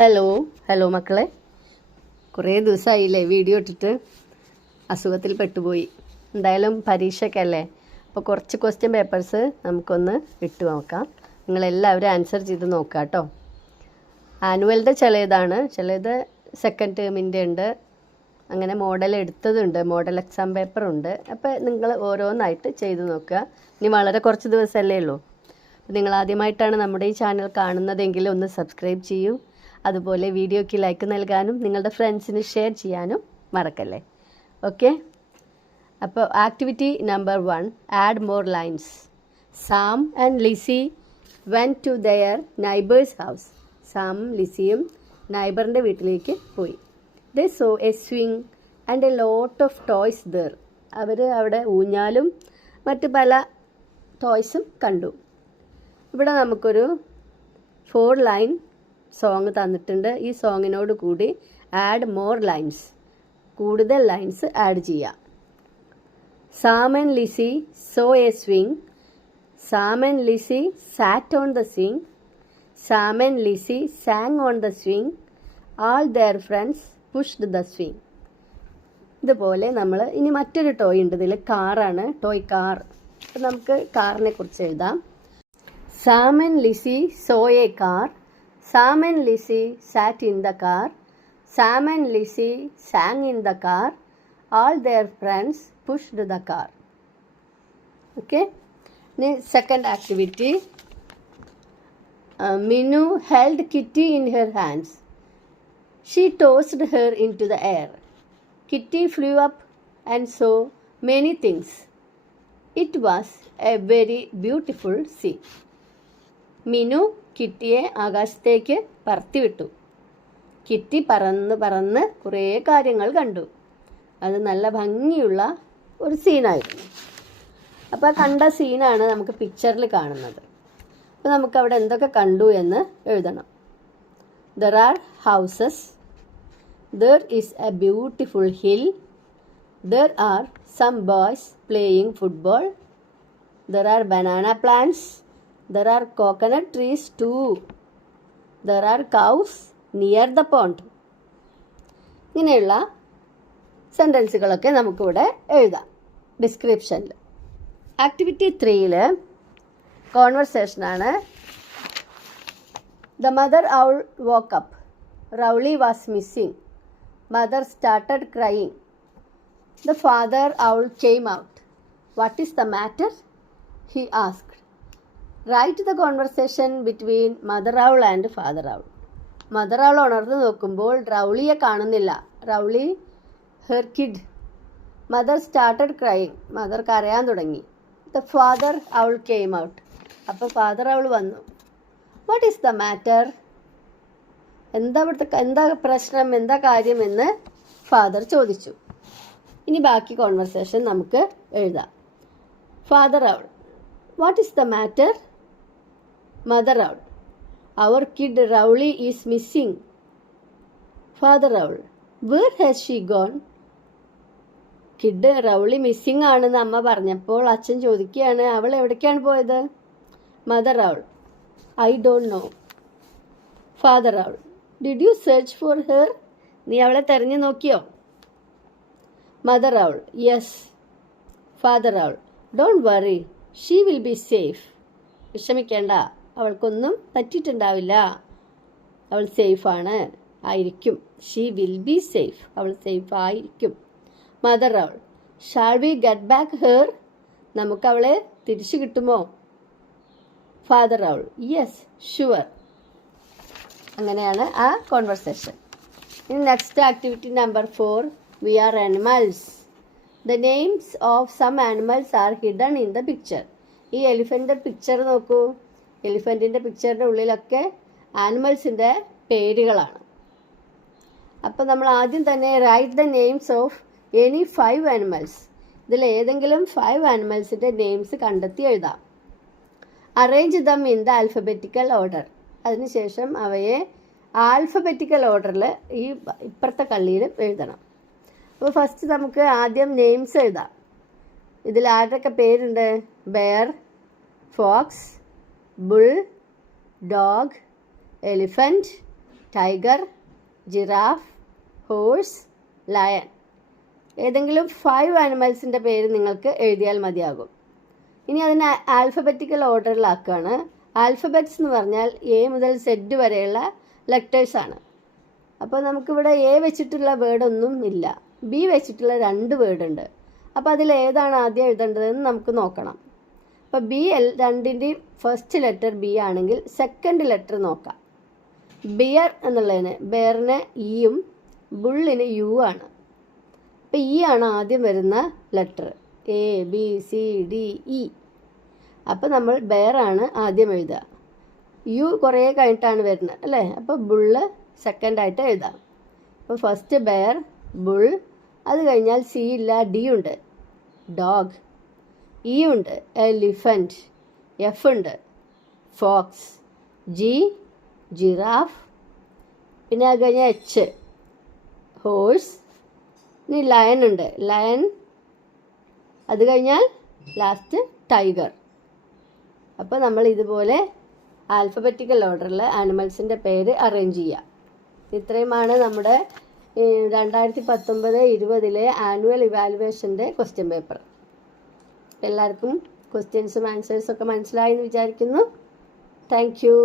Hello മക്കളെ, കുറേ ദിവസമായില്ലേ video ഇട്ടിട്ട്. അസുഖത്തിൽ പെട്ടുപോയി. എന്തായാലും പരീക്ഷയ്ക്കല്ലേ, അപ്പോൾ കുറച്ച് ക്വസ്റ്റ്യൻ പേപ്പേഴ്സ് നമുക്കൊന്ന് ഇട്ട് നോക്കാം. നിങ്ങളെല്ലാവരും ആൻസർ ചെയ്ത് നോക്കാം കേട്ടോ. ആനുവലിൻ്റെ ചിലത് സെക്കൻഡ് ടേമിൻ്റെ ഉണ്ട്, അങ്ങനെ മോഡൽ എടുത്തതുണ്ട്, മോഡൽ എക്സാം പേപ്പറുണ്ട്. അപ്പോൾ നിങ്ങൾ ഓരോന്നായിട്ട് ചെയ്ത് നോക്കുക. ഇനി വളരെ കുറച്ച് ദിവസമല്ലേ ഉള്ളൂ. നിങ്ങൾ ആദ്യമായിട്ടാണ് നമ്മുടെ ഈ ചാനൽ കാണുന്നതെങ്കിൽ ഒന്ന് സബ്സ്ക്രൈബ് ചെയ്യൂ. അതുപോലെ വീഡിയോയ്ക്ക് ലൈക്ക് നൽകാനും നിങ്ങളുടെ ഫ്രണ്ട്സിന് ഷെയർ ചെയ്യാനും മറക്കല്ലേ. ഓക്കെ, അപ്പോൾ activity number 1, add more lines. Sam and Lizzie went to their neighbours house. സാമും ലിസിയും നൈബറിൻ്റെ വീട്ടിലേക്ക് പോയി. They saw a swing and a lot of toys there. അവർ അവിടെ ഊഞ്ഞാലും മറ്റ് പല ടോയ്സും കണ്ടു. ഇവിടെ നമുക്കൊരു 4 ലൈൻ സോങ് തന്നിട്ടുണ്ട്. ഈ സോങ്ങിനോട് കൂടി ആഡ് മോർ ലൈൻസ്, കൂടുതൽ ലൈൻസ് ആഡ് ചെയ്യാം. Sam and Lizzy saw a swing. Sam and Lizzy sat on the swing. Sam and Lizzy sang on the swing. All their friends pushed the swing. ഇതുപോലെ നമ്മൾ ഇനി മറ്റൊരു toy ഉണ്ട്. ഇതിൽ കാറാണ്, toy car. അപ്പം നമുക്ക് കാറിനെ കുറിച്ച് എഴുതാം. Sam and Lizzie saw a car. Sam and Lizzie sat in the car. Sam and Lizzie sang in the car. All their friends pushed the car. Okay. Now, second activity. Minu held Kitty in her hands. She tossed her into the air. Kitty flew up and saw many things. It was a very beautiful scene. Minu കിറ്റിയെ ആകാശത്തേക്ക് പറത്തിവിട്ടു. Kitty പറന്ന് പറന്ന് കുറേ കാര്യങ്ങൾ കണ്ടു. അത് നല്ല ഭംഗിയുള്ള ഒരു സീനായിരുന്നു. അപ്പോൾ കണ്ട സീനാണ് നമുക്ക് പിക്ചറിൽ കാണുന്നത്. അപ്പോൾ നമുക്കവിടെ എന്തൊക്കെ കണ്ടു എന്ന് എഴുതണം. There are houses. There is a beautiful hill. There are some boys playing football. There are banana plants. There are coconut trees too. There are cows near the pond. ഇങ്ങനെയുള്ള സെൻറ്റൻസുകളൊക്കെ നമുക്കിവിടെ എഴുതാം ഡിസ്ക്രിപ്ഷനിൽ. Activity 3ൽ കോൺവെർസേഷനാണ്. The mother owl woke up. Rowley was missing. Mother started crying. The father owl came out. What is the matter? He asked. Write the conversation between mother owl and father owl. Mother owl ഉണർന്ന് നോക്കുമ്പോൾ റൗളിയെ കാണുന്നില്ല. Rowley her kid. Mother started crying. Mother കരയാൻ തുടങ്ങി. The father owl came out. അപ്പോൾ father owl വന്നു. What is the matter? എന്താ പ്രശ്നം, എന്താ കാര്യം എന്ന് ഫാദർ ചോദിച്ചു. ഇനി ബാക്കി കോൺവെർസേഷൻ നമുക്ക് എഴുതാം. Father owl, what is the matter? Mother owl, our kid Rowley is missing. Father owl, where has she gone? Kid Rowley missing ആണെന്ന് അമ്മ പറഞ്ഞപ്പോൾ അച്ഛൻ ചോദിക്കുകയാണ്, അവൾ എവിടേക്കാണ് പോയത്? Mother owl, I don't know. Father owl, did you search for her? നീ അവളെ തെരഞ്ഞു നോക്കിയോ? Mother owl, yes. Father owl, don't worry, she will be safe. വിഷമിക്കേണ്ട, അവൾക്കൊന്നും പറ്റിയിട്ടുണ്ടാവില്ല, അവൾ സേഫാണ്, ആയിരിക്കും. ഷീ വിൽ ബി സേഫ്, അവൾ സേഫ് ആയിരിക്കും. Mother owl, shall we get back her? നമുക്ക് അവളെ തിരിച്ചു കിട്ടുമോ? Father owl, yes sure. അങ്ങനെയാണ് ആ കോൺവെർസേഷൻ. ഇനി next activity number 4, we are animals. The names of some animals are hidden in the picture. ഈ എലിഫൻറ്റിൻ്റെ പിക്ചർ നോക്കൂ. എലിഫൻറ്റിൻ്റെ പിക്ചറിൻ്റെ ഉള്ളിലൊക്കെ ആനിമൽസിൻ്റെ പേരുകളാണ്. അപ്പോൾ നമ്മൾ ആദ്യം തന്നെ write the names of any 5 animals. ഇതിൽ ഏതെങ്കിലും 5 ആനിമൽസിൻ്റെ നെയിംസ് കണ്ടെത്തി എഴുതാം. Arrange them in the alphabetical order. അതിനുശേഷം അവയെ ആൽഫബറ്റിക്കൽ ഓർഡറിൽ ഈ ഇപ്പുറത്തെ കള്ളിയിൽ എഴുതണം. അപ്പോൾ ഫസ്റ്റ് നമുക്ക് ആദ്യം നെയിംസ് എഴുതാം. ഇതിൽ ആരുടെയൊക്കെ പേരുണ്ട്? Bear, fox, bull, dog, elephant, tiger, giraffe, horse, lion. ഏതെങ്കിലും 5 ആനിമൽസിൻ്റെ പേര് നിങ്ങൾക്ക് എഴുതിയാൽ മതിയാകും. ഇനി അതിനെ ആൽഫബറ്റിക്കൽ ഓർഡറിലാക്കുകയാണ്. ആൽഫബറ്റ്സ് എന്ന് പറഞ്ഞാൽ എ മുതൽ സെഡ് വരെയുള്ള ലെറ്റേഴ്സാണ്. അപ്പോൾ നമുക്കിവിടെ എ വെച്ചിട്ടുള്ള വേർഡൊന്നും ഇല്ല. ബി വെച്ചിട്ടുള്ള 2 വേർഡുണ്ട്. അപ്പോൾ അതിൽ ഏതാണ് ആദ്യം എഴുതേണ്ടതെന്ന് നമുക്ക് നോക്കണം. അപ്പോൾ ബി രണ്ടിൻ്റെയും ഫസ്റ്റ് ലെറ്റർ ബി ആണെങ്കിൽ സെക്കൻഡ് ലെറ്റർ നോക്കാം. ബിയർ എന്നുള്ളതിന് ബെയറിന് ഇയും ബുള്ളിന് യു ആണ്. അപ്പോൾ ഇ ആണ് ആദ്യം വരുന്ന letter. A B C D E. അപ്പോൾ നമ്മൾ ബെയറാണ് ആദ്യം എഴുതുക. യു കുറേ കഴിഞ്ഞിട്ടാണ് വരുന്നത് അല്ലേ? അപ്പോൾ ബുള്ള് സെക്കൻഡായിട്ട് എഴുതാം. അപ്പോൾ ഫസ്റ്റ് ബെയർ, ബുൾ. അത് കഴിഞ്ഞാൽ സി ഇല്ല, ഡി ഉണ്ട്, ഡോഗ്. ഇ ഉണ്ട്, എലിഫൻറ്റ്. എഫ് ഉണ്ട്, ഫോക്സ്. G, giraffe. പിന്നെ അത് കഴിഞ്ഞാൽ എച്ച്, ഹോഴ്സ്. ഇനി ലയൺ ഉണ്ട്, ലയൺ. അത് കഴിഞ്ഞാൽ ലാസ്റ്റ് ടൈഗർ. അപ്പോൾ നമ്മൾ ഇതുപോലെ ആൽഫബറ്റിക്കൽ ഓർഡറിൽ ആനിമൽസിൻ്റെ പേര് അറേഞ്ച് ചെയ്യുക. ഇത്രയുമാണ് നമ്മുടെ 2019-20 ആനുവൽ ഇവാലുവേഷൻ്റെ ക്വസ്റ്റ്യൻ പേപ്പർ. എല്ലാവർക്കും ക്വസ്റ്റ്യൻസും ആൻസേഴ്സൊക്കെ മനസ്സിലായി എന്ന് വിചാരിക്കുന്നു. Thank you.